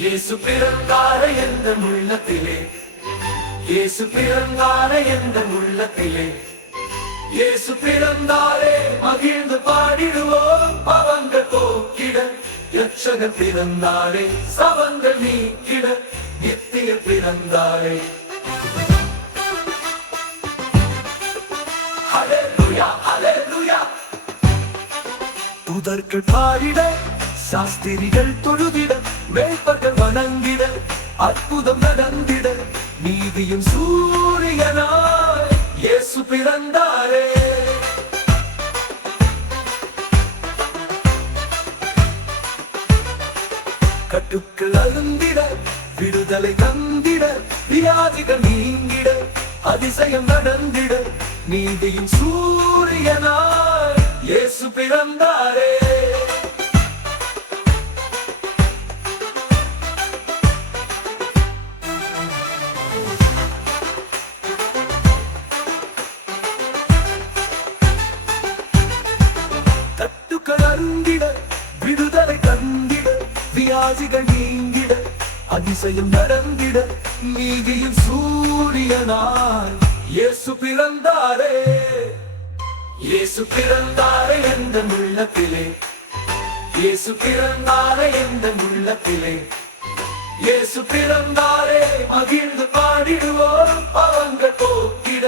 இயேசு பிறந்தாரே எந்தன் உள்ளத்திலே, இயேசு பிறந்தாரே எந்தன் உள்ளத்திலே, இயேசு பிறந்தாரே மகிழ்ந்து பாடிடுவோம் பாவங்கள் போக்கிட. இரட்சகர் பிறந்தாரே சவங்கள் நீக்கிட, நித்திய பிறந்தாரே. ஹல்லேலூயா ஹல்லேலூயா. தூதர்கள் பாடிட, சாஸ்திரிகள் தொழுதிட, மேய்ப்பர்கள் வணங்கிட, அற்புதம் நடந்திட, நீதியின் சூரியனாய் இயேசு பிறந்தாரே. கட்டுக்கள் அருந்திட, விடுதலை தந்திட, வியாதிகள் நீங்கிட, அதிசயம் நடந்திட, நீதியின் சூரியனாய் இயேசு பிறந்தாரே. கட்டுக்கள் அருந்திட, விடுதலை தந்திட, வியாதிகள் நீங்கிட, அதிசயம் நடந்திட, நீதியின் சூரியனாய் இயேசு பிறந்தாரே. இயேசு பிறந்தாரே எந்தன் உள்ளத்திலே, இயேசு பிறந்தாரே எந்தன் உள்ளத்திலே, இயேசு பிறந்தாரே மகிழ்ந்து பாடிடுவோம் பாவங்கள் போக்கிட.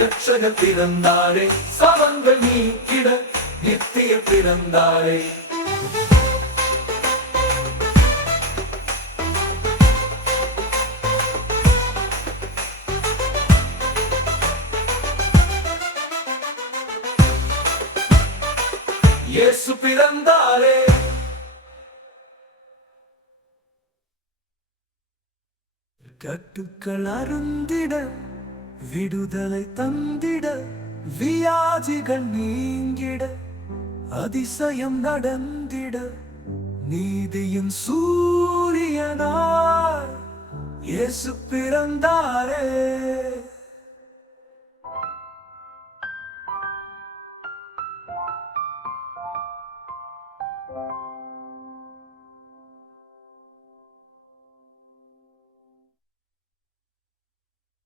இரட்சகர் பிறந்தாரே சவங்கள் நீக்கிட, நித்திய பிறந்தாரே. இயேசு பிறந்தாரே. கட்டுக்கள் அருந்திட, விடுதலை தந்திட, வியாதிகள் நீங்கிட, அதிசயம் நடந்திட, நீதியின் சூரியனாய் இயேசு பிறந்தாரே.